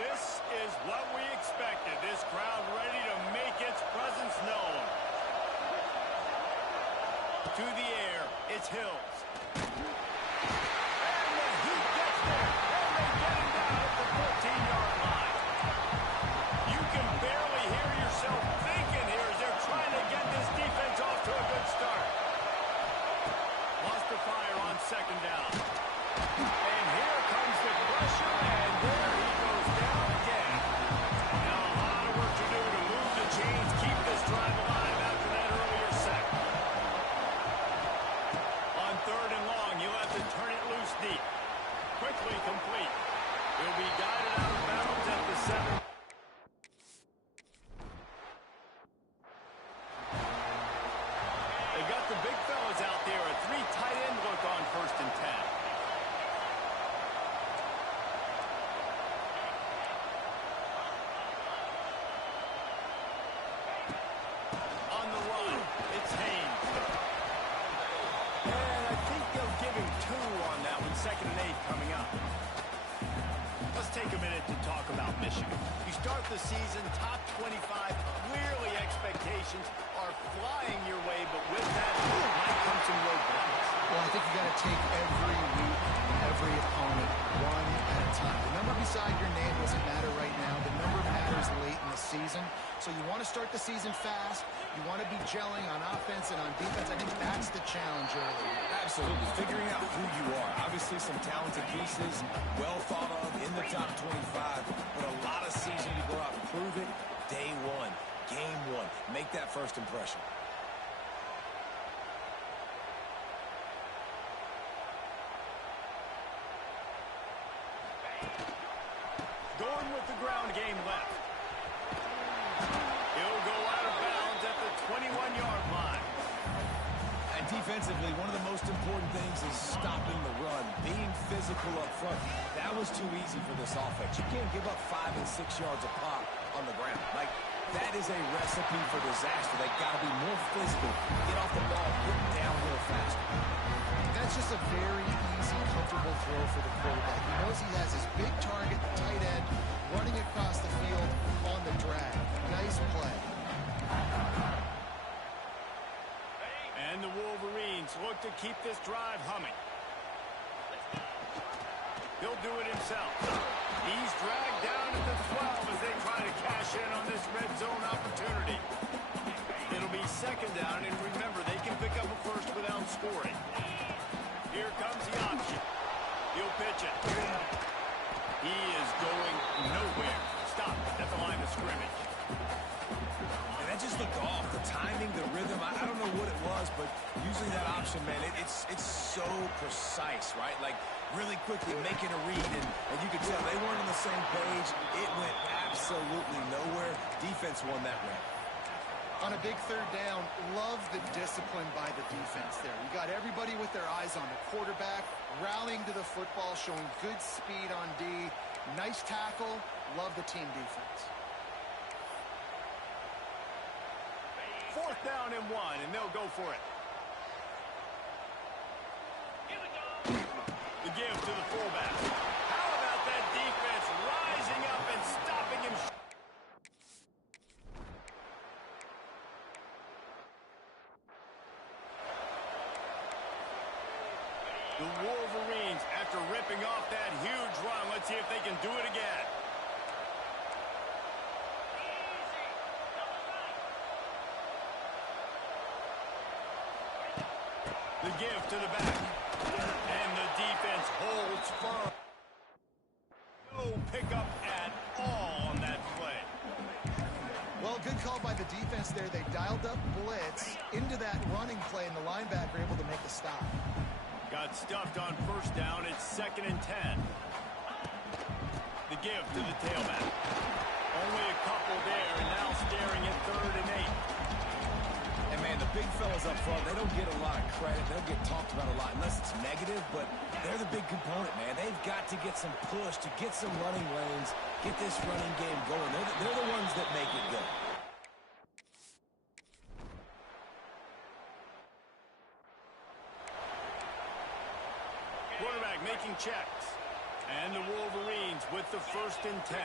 This is what we expected. This crowd ready to make its presence known. To the air, it's Hills. And the Heat gets there. And they get him down at the 14-yard line. You can barely hear yourself thinking here as they're trying to get this defense off to a good start. Lost the fire on second down. And here comes the pressure, and there he goes down again. Now a lot of work to do to move the chains, keep this drive alive after that earlier sack. On third and long, you'll have to turn it loose deep. Quickly complete. He'll be guided out of bounds at the 7. They got the big fellas out there. A 3 tight end look on 1st and 10. Second and 8 coming up. Let's take a minute to talk about Michigan. You start the season top 25. Clearly expectations are flying your way, but with that might come some roadblocks. Well, I think you got to take every week, every opponent, one at a time. The number beside your name doesn't matter right now. The number matters late in the season. So you want to start the season fast. You want to be gelling on offense and on defense. I think that's the challenge early. Absolutely. Figuring out who you are. Obviously some talented pieces, well thought of in the top 25. But a lot of season to go out and prove it. Day one, game one. Make that first impression. Going with the ground game left. He'll go out of bounds at the 21-yard line. And defensively, one of the most important things is stopping the run, being physical up front. That was too easy for this offense. You can't give up 5 and 6 yards a pop on the ground. Like, that is a recipe for disaster. They've got to be more physical, get off the ball, get downhill faster. That's just a very easy, comfortable throw for the quarterback. He knows he has his big target, the tight end, running across the field on the drag. Nice play. And the Wolverines look to keep this drive humming. He'll do it himself. He's dragged down at the 12 as they try to cash in on this red zone opportunity. It'll be second down, and remember, they can pick up a first without scoring. Here comes the option. He'll pitch it. He is going nowhere. Stop at the line of scrimmage. And that just looked off. The timing, the rhythm, I don't know what it was, but usually that option, man, it's so precise, right? Like, really quickly making a read, and you could tell they weren't on the same page. It went absolutely nowhere. Defense won that round. On a big third down, love the discipline by the defense there. You got everybody with their eyes on the quarterback, rallying to the football, showing good speed on D. Nice tackle. Love the team defense. 4th down and 1, and they'll go for it. The give to the fullback. How about that defense rising up and stopping him? The Wolverines, after ripping off that huge run, let's see if they can do it again. The give to the back. And the defense holds firm. No pickup at all on that play. Well, good call by the defense there. They dialed up blitz into that running play, and the linebacker able to make the stop. Got stuffed on 1st down. It's 2nd and 10. The give to the tailback. Only a couple there, and now staring at 3rd and 8. And, man, the big fellas up front, they don't get a lot of credit. They don't get talked about a lot unless it's negative, but they're the big component, man. They've got to get some push, to get some running lanes, get this running game going. They're the ones that make it go. Quarterback making checks. And the Wolverines with the 1st and 10.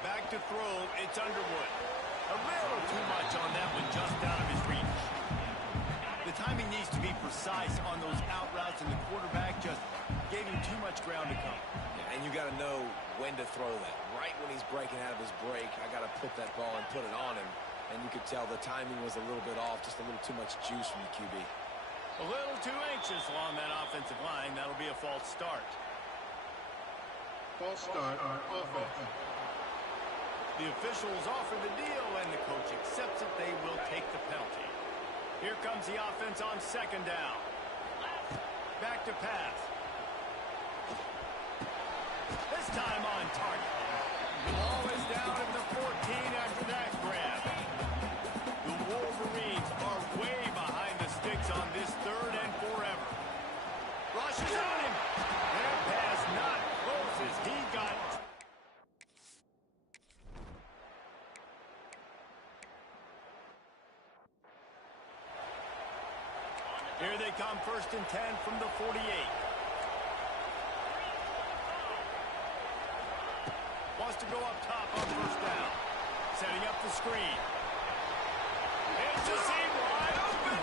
Back to throw, it's Underwood. A little too much on that one, just out of his reach. The timing needs to be precise on those out routes, and the quarterback just gave him too much ground to cover. Yeah, and you got to know when to throw that. Right when he's breaking out of his break, I got to put that ball and put it on him. And you could tell the timing was a little bit off, just a little too much juice from the QB. A little too anxious along that offensive line. That'll be a false start. False start on offense. The officials offer the deal, and the coach accepts it. They will take the penalty. Here comes the offense on 2nd down. Back to pass. This time on target. The ball is down at the 14 after that grab. The Wolverines are way behind the sticks on this 3rd and forever. Rushes on him. That pass not close as he got. Here they come, 1st and 10 from the 48. Wants to go up top on 1st down. Setting up the screen. It's a seam wide open.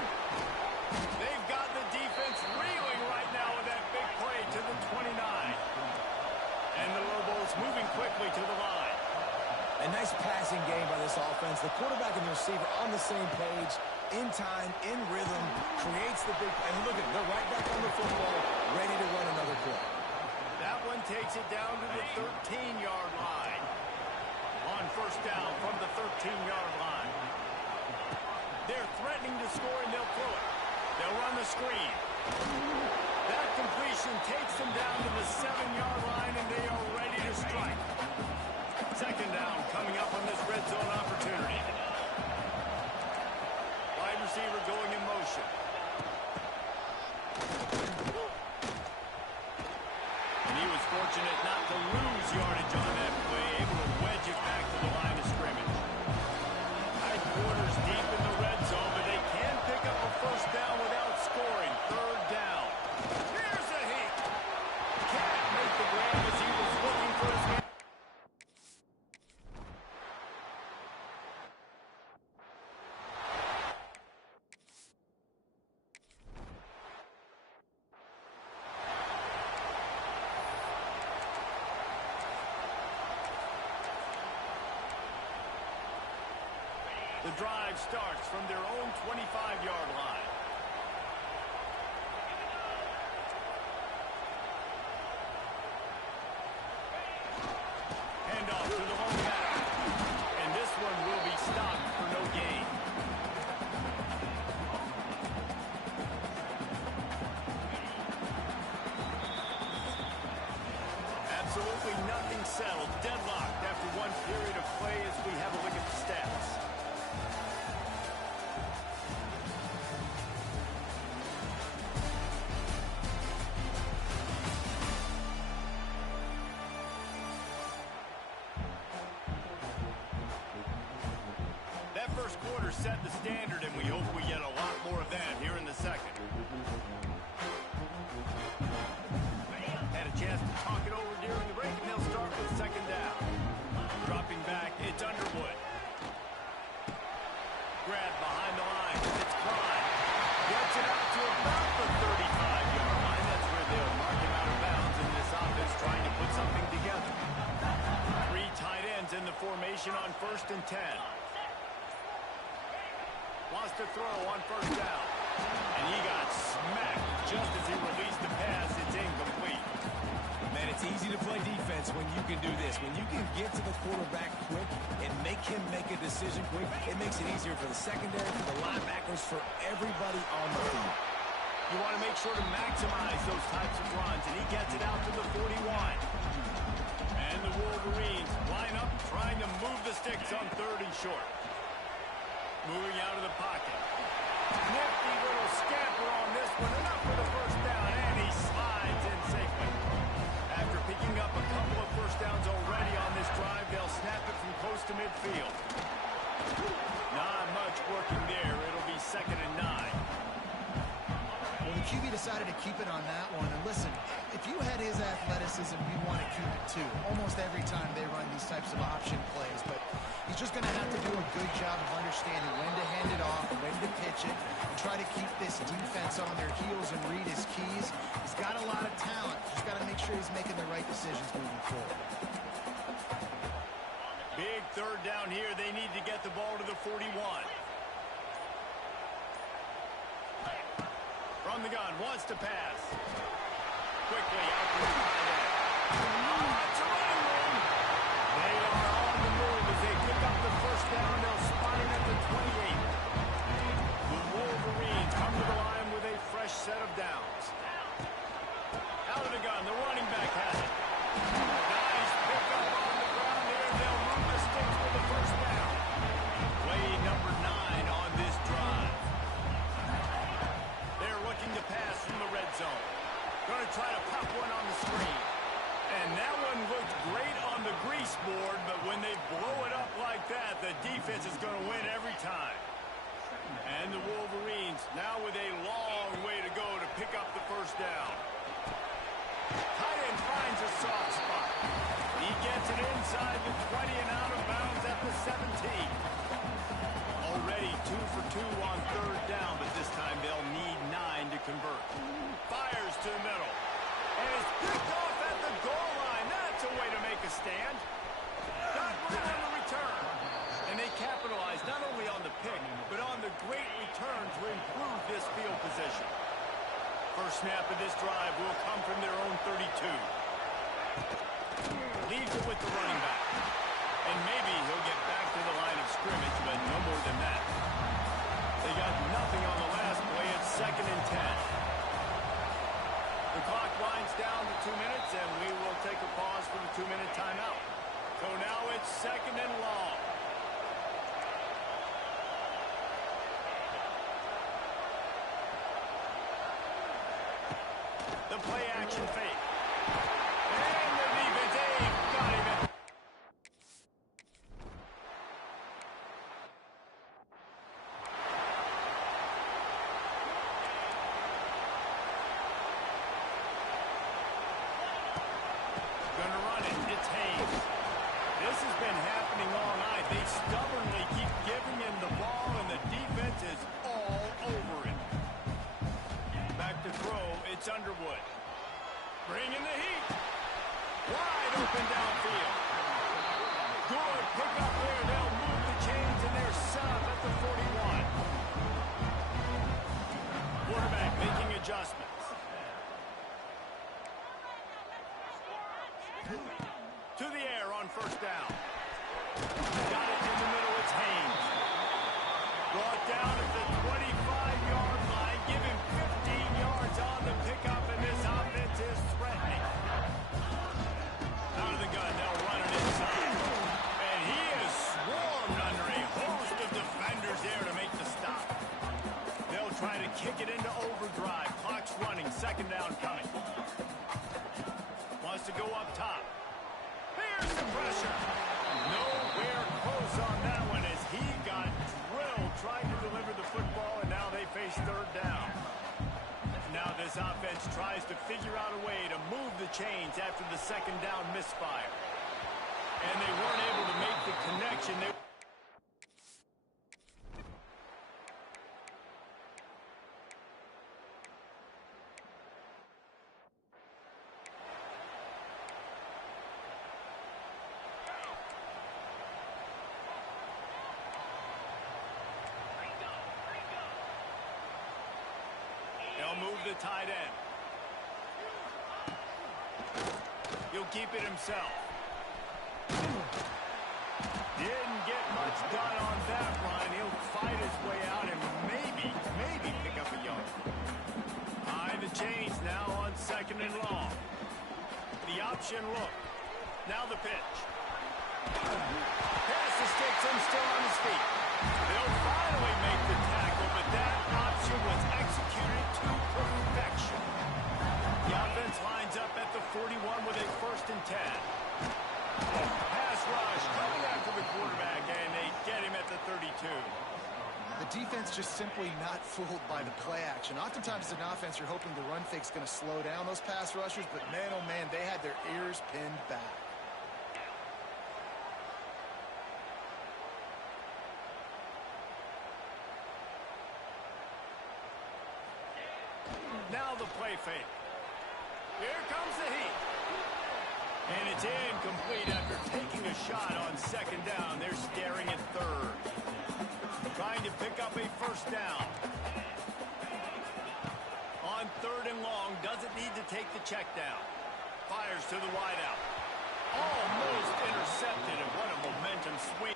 They've got the defense reeling right now with that big play to the 29. And the Lobos moving quickly to the line. A nice passing game by this offense. The quarterback and the receiver on the same page, in time, in rhythm, creates the big... And look at it, they're right back on the football, ready to run another play. That one takes it down to the 13-yard line. On 1st down from the 13-yard line. They're threatening to score, and they'll throw it. They'll run the screen. That completion takes them down to the 7-yard line, and they are ready to strike. 2nd down coming up on this red zone opportunity. Wide receiver going in motion. And he was fortunate not to lose yardage on that play, able to wedge it back to the line of scrimmage. High quarters deep in the red zone, but they can pick up a 1st down without scoring. 3rd down. Here's a hit. Can't make the grab as he was looking for his man. The drive starts from their own 25-yard line. Handoff to the lone back. And this one will be stopped for no gain. Absolutely nothing settled. Deadlocked after one period of play as we have a look at the stats. That 1st quarter set the standard, and we hope we get a lot more of that here in the 2nd. Had a chance to talk it over during the break, and they'll start with 2nd down. Dropping back, it's Underwood. Grab behind the line, it's Klein. Gets it out to about the 35-yard line. That's where they'll mark him out of bounds in this offense, trying to put something together. 3 tight ends in the formation on 1st and 10. Wants to throw on 1st down. And he got smacked just as he released the pass. It's incomplete. Man, it's easy to play defense when you can do this. When you can get to the quarterback quick and make him make a decision quick, it makes it easier for the secondary, for the linebackers, for everybody on the field. You want to make sure to maximize those types of runs, and he gets it out to the 41. And the Wolverines line up, trying to move the sticks on 3rd and short. Moving out of the pocket. Nifty little scamper on this one. Enough for the 1st down, and he slides in safely. After picking up a couple of 1st downs already on this drive, they'll snap it from close to midfield. Not much working there. It'll be 2nd and 9. Well, the QB decided to keep it on that one. And listen, if you had his athleticism, you'd want to keep it too. Almost every time they run these types of option plays. But he's just going to have to do a good job of understanding when to hand it off, when to pitch it, and try to keep this defense on their heels and read his keys. He's got a lot of talent. Just got to make sure he's making the right decisions moving forward. Big third down here. They need to get the ball to the 41. From the gun, wants to pass. Quickly out to the tight end. It's a running room. They are on the move as they pick up the first down. They'll spot it at the 28. The Wolverines come to the line with a fresh set of downs. Out of the gun, the running back has it. Nice pickup on the ground here. They'll move the sticks for the first down. Play number 9 on this drive. They're looking to pass from the red zone. Going to try to pop one on the screen. And that one looked great on the grease board, but when they blow it up like that, the defense is going to win every time. And the Wolverines now with a long way to go to pick up the first down. Tight end finds a soft spot. He gets it inside the 20 and out of bounds at the 17. Already 2 for 2 on third down, but this time they'll need 9 to convert. Fires to the middle. And it's picked off at the goal line. That's a way to make a stand. Not good on the return. And they capitalize not only on the pick, but on the great return to improve this field position. First snap of this drive will come from their own 32. Leaves it with the running back. And maybe he'll get back to the line of scrimmage, but no more than that. They got nothing on the last play. It's 2nd and 10. The clock winds down to 2 minutes, and we will take a pause for the 2-minute timeout. So now it's 2nd and long. The play action fake. And the defense, got him at gonna run it. It's Hayes. This has been happening all night. They stubbornly keep giving him the ball, and the defense is all over it. Back to throw. It's Underwood. Bringing the heat. Wide open downfield. Good pick up there. They'll move the chains, and they're set up at the 41. Quarterback making adjustments. To the air on first down. Got it in the middle. It's Hayes. Brought down at the 25-yard line. Give him 15 yards on the pickup, and this offense is threatening. Out of the gun. They'll run it inside. And he is swarmed under a host of defenders there to make the stop. They'll try to kick it into overdrive. Clock's running. 2nd down coming. Wants to go up top. Here's the pressure. Nowhere close on that one as he got drilled trying to deliver the football, and now they face 3rd down. Now this offense tries to figure out a way to move the chains after the 2nd down misfire. And they weren't able to make the connection. They'll move the tight end. He'll keep it himself. Didn't get much done on that run. He'll fight his way out and maybe pick up a yard. High the chains now on 2nd and long. The option look. Now the pitch. Pass the sticks and still on his feet. They'll finally make the tackle, but that option was executed to perfection. The offense lines up at the 41 with a 1st and 10. Pass rush coming after the quarterback, and they get him at the 32. The defense just simply not fooled by the play action. Oftentimes as an offense, you're hoping the run fake's going to slow down those pass rushers, but man, oh man, they had their ears pinned back. Now the play fake. Here comes the heat. And it's incomplete after taking a shot on second down. They're staring at third. Trying to pick up a first down. On third and long, doesn't need to take the check down. Fires to the wideout. Almost intercepted, and what a momentum swing.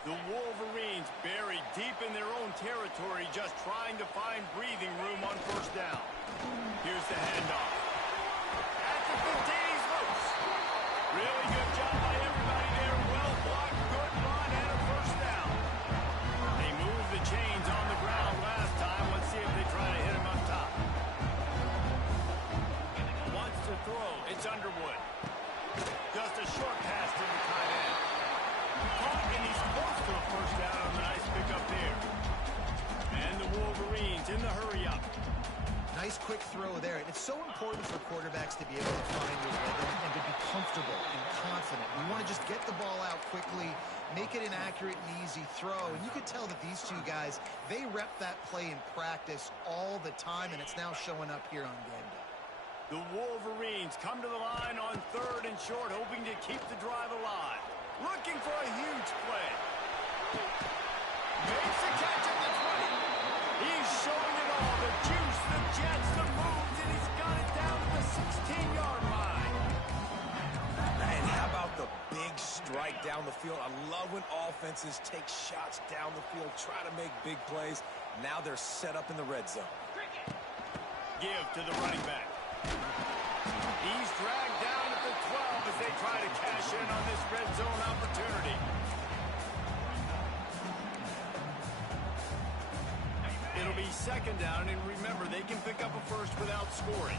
The Wolverines buried deep in their own territory, just trying to find breathing room on first down. Here's the handoff. At the 15, he's loose. Really good job by everybody there. Well blocked, good run, and a first down. They moved the chains on the ground last time. Let's see if they try to hit him up top. Wants to throw. It's Underwood. Just a short pass to the tight end. Caught, and he's close to a first down on the nice pickup there. And the Wolverines in the hurry-up. Nice quick throw there. And it's so important for quarterbacks to be able to find your rhythm and to be comfortable and confident. You want to just get the ball out quickly, make it an accurate and easy throw. And you can tell that these two guys, they rep that play in practice all the time, and it's now showing up here on game day. The Wolverines come to the line on third and short, hoping to keep the drive alive. Looking for a huge play. Makes a catch at the 20. He's showing it all. The juice, the jets, the moves, and he's got it down to the 16-yard line. And how about the big strike down the field? I love when offenses take shots down the field, try to make big plays. Now they're set up in the red zone. Give to the running back. He's dragged down at the 12 as they try to cash in on this red zone opportunity. It'll be second down, and remember, they can pick up a first without scoring.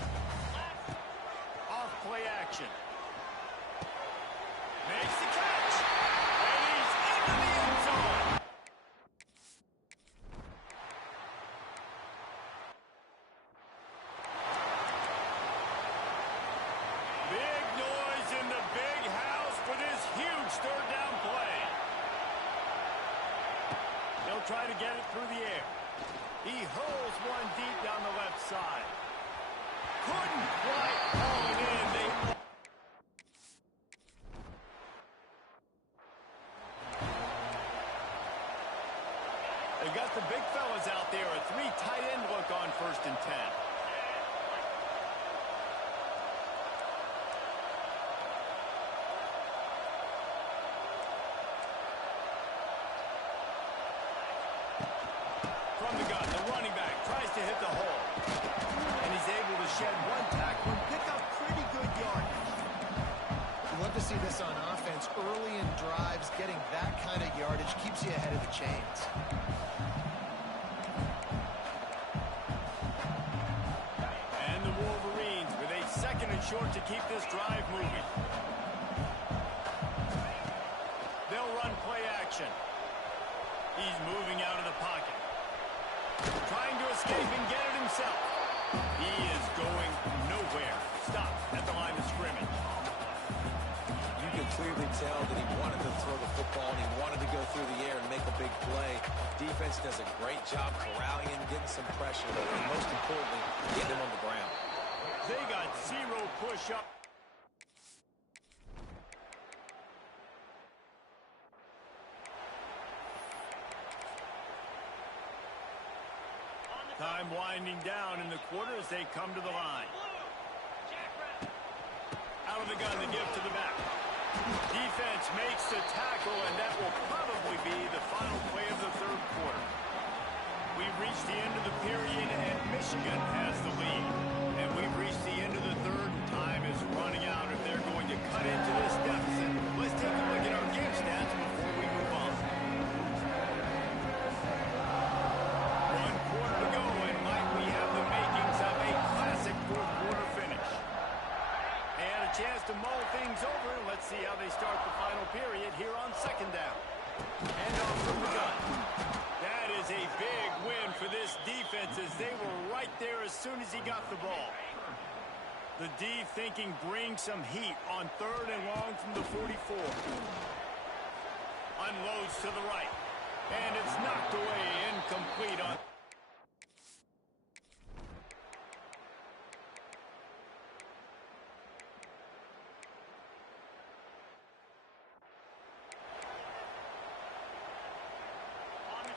Off play action. Makes the catch. And he's into the end zone. Big noise in the big house for this huge third down play. They'll try to get it through the air. He hurls one deep down the left side. Couldn't quite haul it in. They got the big fellas out there. A three tight end look on first and 10. From the gun, the running back tries to hit the hole. And he's able to shed one tackle and pick up pretty good yardage. You love to see this on offense. Early in drives, getting that kind of yardage keeps you ahead of the chains. And the Wolverines with a second and short to keep this drive moving. They'll run play action. He's moving out of the pocket. Trying to escape and get it himself. He is going nowhere. Stop at the line of scrimmage. You can clearly tell that he wanted to throw the football and he wanted to go through the air and make a big play. Defense does a great job corralling him, getting some pressure, and most importantly, getting him on the ground. They got zero push-up. Time winding down in the quarter as they come to the line. Out of the gun, the give to the back. Defense makes the tackle, and that will probably be the final play of the third quarter. We've reached the end of the period, and Michigan has the lead. And we've reached the end of the third, and time is running out if they're going to cut into this deficit. Let's take a look at our game stats before we move on. 1 quarter to go, and might we have the defenses. They were right there as soon as he got the ball. The D thinking bring some heat on 3rd and long from the 44. Unloads to the right. And it's knocked away, incomplete on...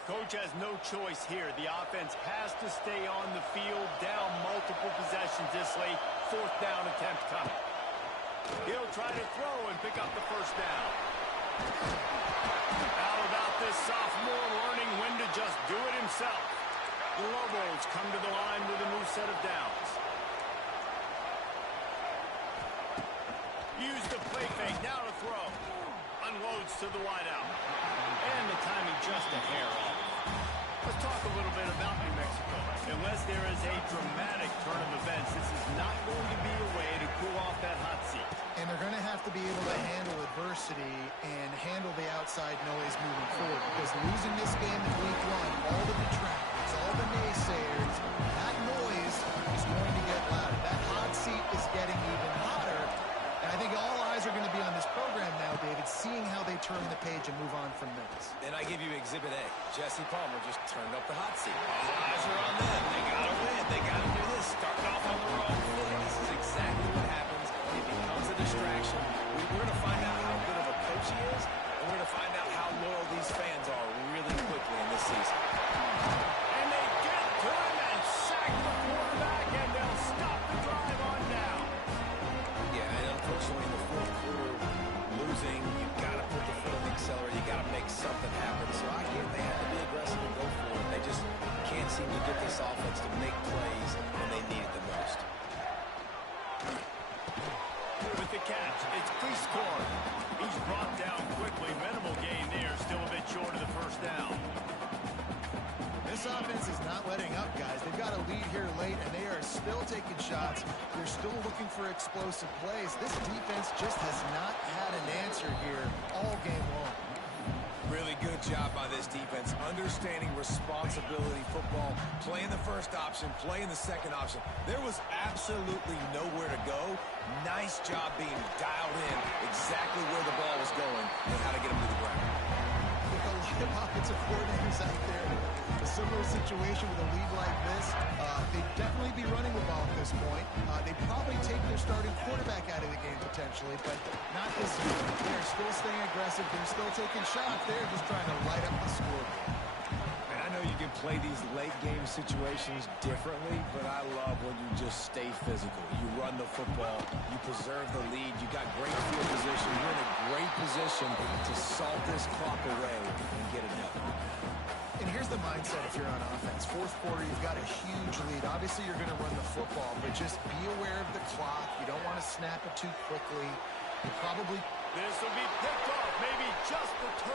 Coach has no choice here. The offense has to stay on the field, down multiple possessions this late. 4th down attempt coming. He'll try to throw and pick up the first down. How about this sophomore learning when to just do it himself? The Lobos come to the line with a new set of downs. Use the play fake, now to throw. Unloads to the wideout. And the timing just a hair off. Let's talk a little bit about New Mexico. Unless there is a dramatic turn of events, this is not going to be a way to cool off that hot seat. And they're going to have to be able to handle adversity and handle the outside noise moving forward. Because losing this game in week 1, all the detractors, all the naysayers, that noise is going to get louder. That hot seat is getting even hotter. And I think all eyes are going to be on this program now, David, seeing how they turn the page and move on from this. Then I give you Exhibit A. Jesse Palmer just turned up the hot seat. All eyes are on them. They got to win. They got to do this. Starting off on the wrong foot. This is exactly what happens. It becomes a distraction. We're going to find out how good of a coach he is, and we're going to find out how loyal these fans are really quickly in this season. And they get to him and sack the quarterback, and they'll stop the drive on down. Yeah, and unfortunately in the 4th quarter, losing, you've got to put the foot on the accelerator. You got to make something happen. So I get they have to be aggressive and go for it. They just can't seem to get this offense to make plays when they need it the most. With the catch, it's Priestcorn. He's brought down quickly. Minimal gain there, still a bit short of the first down. This offense is not letting up, guys. They've got a lead here late, and they are still taking shots. They're still looking for explosive plays. This defense just has not had an answer here all game long. Really good job by this defense, understanding responsibility football, playing the first option, playing the second option. There was absolutely nowhere to go. Nice job being dialed in exactly where the ball was going and how to get him to the ground. With a lot of offensive coordinators out there, a similar situation with a lead like this, they'd definitely be running the ball at this point. They'd probably take their starting quarterback out of the game potentially, but not this year. They're still staying aggressive. They're still taking shots. They're just trying to light up the scoreboard. And I know you can play these late game situations differently, but I love when you just stay physical. You run the football, you preserve the lead, you got great field position, you're in a great position to salt this clock away and get it done. And here's the mindset if you're on offense. 4th quarter, you've got a huge lead. Obviously, you're going to run the football, but just be aware of the clock. You don't want to snap it too quickly. You probably... This will be picked off, maybe just the turn.